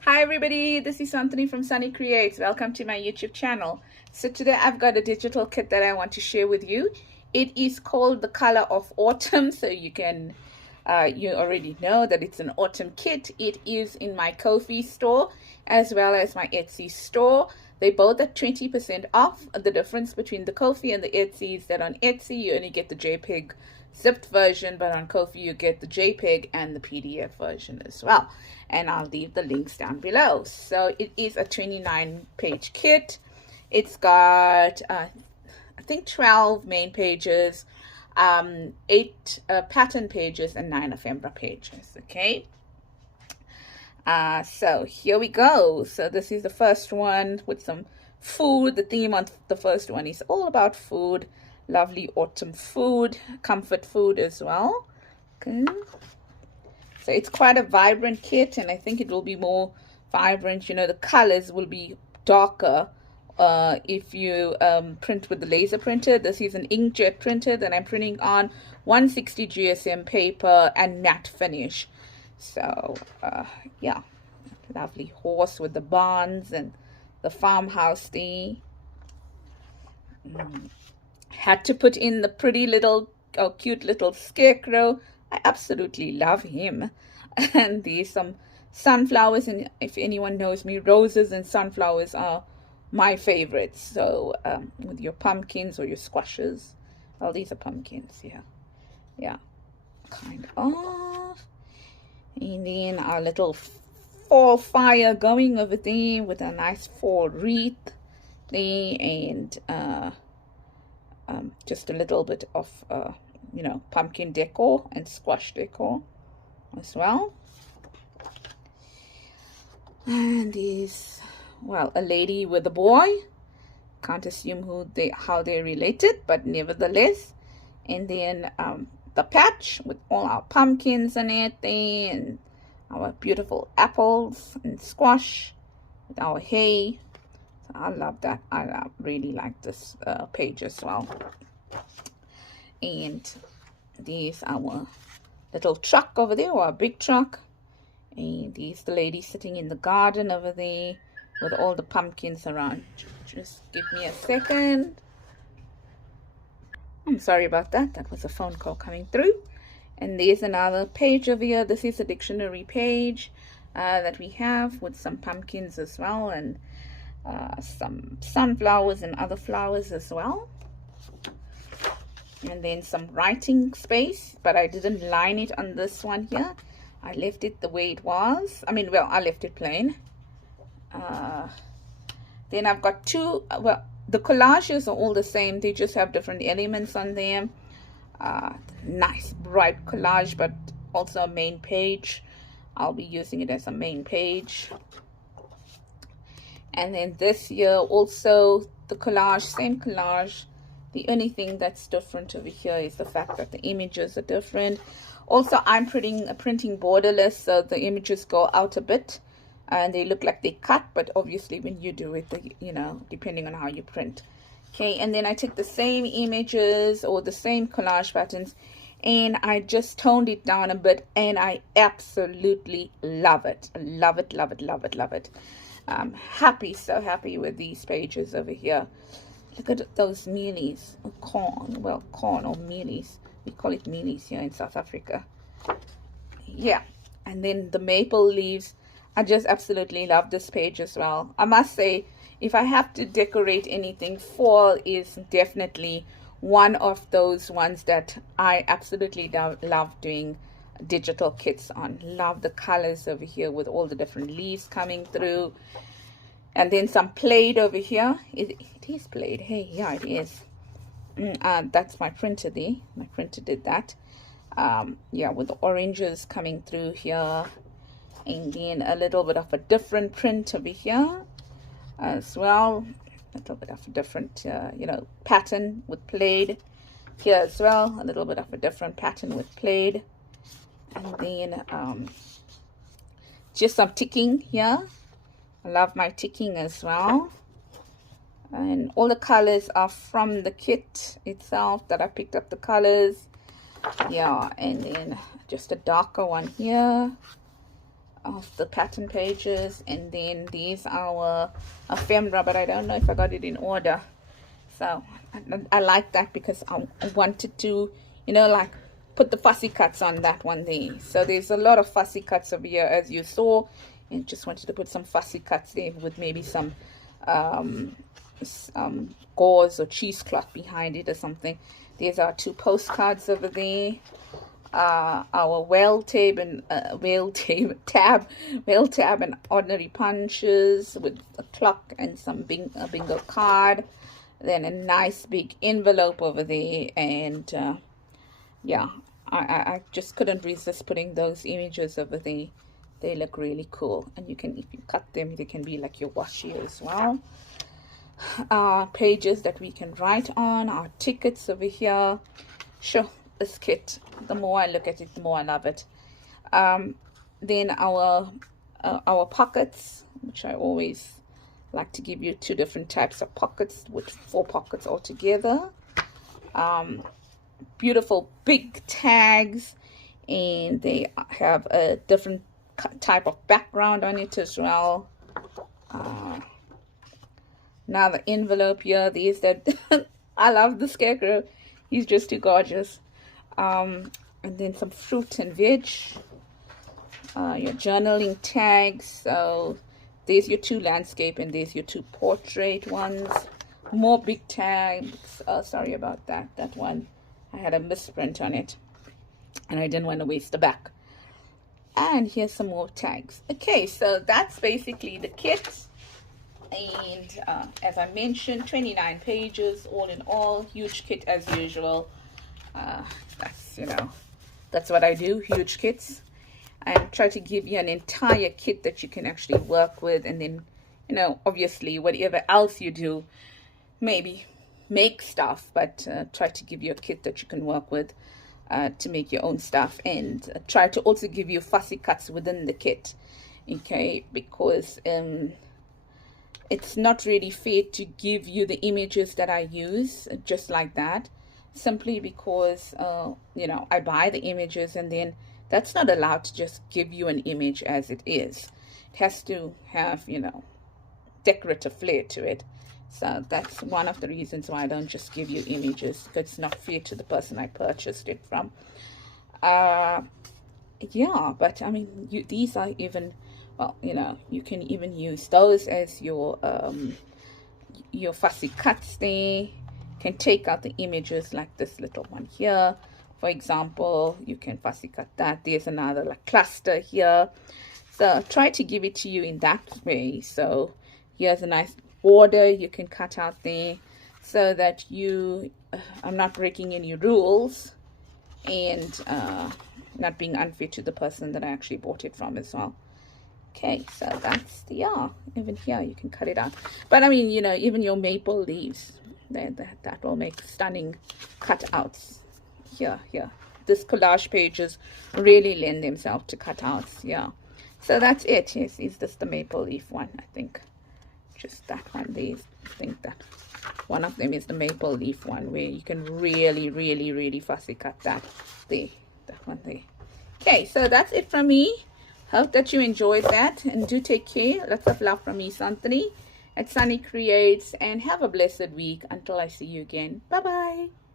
Hi everybody, this is Anthony from Sunny Creates. Welcome to my YouTube channel. So today I've got a digital kit that I want to share with you. It is called The Color of Autumn, so you already know that it's an autumn kit. It is in my KOFI store as well as my Etsy store. They both at 20% off. The difference between the KOFI and the Etsy is that on Etsy you only get the JPEG zipped version, but on KOFI you get the JPEG and the PDF version as well. And I'll leave the links down below. So it is a 29-page kit. It's got I think 12 main pages, 8 pattern pages, and 9 ephemera pages. Okay. So here we go. So this is the first one with some food. The theme on the first one is all about food. Lovely autumn food, comfort food as well. Okay. So it's quite a vibrant kit, and I think it will be more vibrant. You know, the colors will be darker if you print with the laser printer. This is an inkjet printer that I'm printing on 160 GSM paper and matte finish. So yeah, lovely horse with the barns and the farmhouse there. Had to put in the pretty little, cute little scarecrow. I absolutely love him. And there's some sunflowers, and if anyone knows me, roses and sunflowers are my favorites. So with your pumpkins or your squashes. Well, these are pumpkins, yeah, kind of. And then our little fall fire going over there with a nice fall wreath there, and just a little bit of you know, pumpkin decor and squash decor as well. And is, well, a lady with a boy. Can't assume how they're related, but nevertheless. And then the patch with all our pumpkins in it there, and our beautiful apples and squash with our hay. So I love that. I really like this page as well. And there's our little truck over there, or a big truck. And there's the lady sitting in the garden over there with all the pumpkins around. Just give me a second. I'm sorry about that. That was a phone call coming through. And there's another page over here. This is a dictionary page that we have with some pumpkins as well, and some sunflowers and other flowers as well. And then some writing space, but I didn't line it on this one here. I left it the way it was. I mean, well, I left it plain. Then I've got two, well, the collages are all the same. They just have different elements on them. Nice bright collage, but also a main page. I'll be using it as a main page. And then this here also the collage, same collage. The only thing that's different over here is the fact that the images are different. Also, I'm printing borderless, so the images go out a bit and they look like they cut, but obviously when you do it, you know, depending on how you print. Okay, and then I took the same images or the same collage patterns and I just toned it down a bit, and I absolutely love it. Love it, love it, love it, love it. I'm happy, so happy with these pages over here. Look at those mealies, or corn, well, corn or mealies. We call it mealies here in South Africa. Yeah, and then the maple leaves. I just absolutely love this page as well. I must say, if I have to decorate anything, fall is definitely one of those ones that I absolutely love doing digital kits on. Love the colors over here with all the different leaves coming through. And then some plaid over here. It is plaid. Hey, yeah, it is. That's my printer there. My printer did that. Yeah, with the oranges coming through here. And then a little bit of a different print over here as well. A little bit of a different, you know, pattern with plaid here as well. A little bit of a different pattern with plaid. And then just some ticking here. I love my ticking as well. And all the colors are from the kit itself that I picked up the colors. Yeah, and then just a darker one here. of the pattern pages, and then these are our ephemera, but I don't know if I got it in order. So I like that because I wanted to, you know, like put the fussy cuts on that one there. So there's a lot of fussy cuts over here, as you saw, and just wanted to put some fussy cuts there with maybe some gauze or cheesecloth behind it or something. There's our 2 postcards over there. Our whale tab and ordinary punches with a clock and some bingo card. Then a nice big envelope over there, and yeah, I just couldn't resist putting those images over there. They look really cool, and you can, if you cut them, they can be like your washi as well. Pages that we can write on, our tickets over here. Sure, this kit, the more I look at it, the more I love it. Then our pockets, which I always like to give you 2 different types of pockets with 4 pockets altogether. Beautiful big tags, and they have a different type of background on it as well. Now the envelope here, these that I love the scarecrow, he's just too gorgeous. And then some fruit and veg, your journaling tags. So there's your 2 landscape, and there's your 2 portrait ones. More big tags. Sorry about that. That one, I had a misprint on it, and I didn't want to waste the back. And here's some more tags. Okay, so that's basically the kit. And as I mentioned, 29 pages all in all. Huge kit as usual. That's, you know, that's what I do, huge kits. And try to give you an entire kit that you can actually work with, and then, you know, obviously whatever else you do, maybe make stuff, but try to give you a kit that you can work with to make your own stuff, and try to also give you fussy cuts within the kit, okay, because it's not really fair to give you the images that I use just like that, simply because you know, I buy the images, and then that's not allowed to just give you an image as it is. It has to have, you know, decorative flair to it. So that's one of the reasons why I don't just give you images, because it's not fair to the person I purchased it from. Yeah, but I mean, these are even, well, you know, you can even use those as your fussy cuts there. You can take out the images like this little one here. For example, you can fussy cut that. There's another like cluster here. So try to give it to you in that way. So here's a nice border you can cut out there, so that you, I'm not breaking any rules, and not being unfair to the person that I actually bought it from as well. Okay, so that's the, yeah, even here you can cut it out. But I mean, you know, even your maple leaves, that will make stunning cutouts. Here, this collage pages really lend themselves to cutouts. Yeah, so that's it. Yes, is this the maple leaf one? I think just that one there. I think that one of them is the maple leaf one, where you can really fussy cut that there, that one there. Okay, so that's it from me. Hope that you enjoyed that, and do take care. Lots of love from me, Santhony at Sannie Creates, and have a blessed week until I see you again. Bye bye.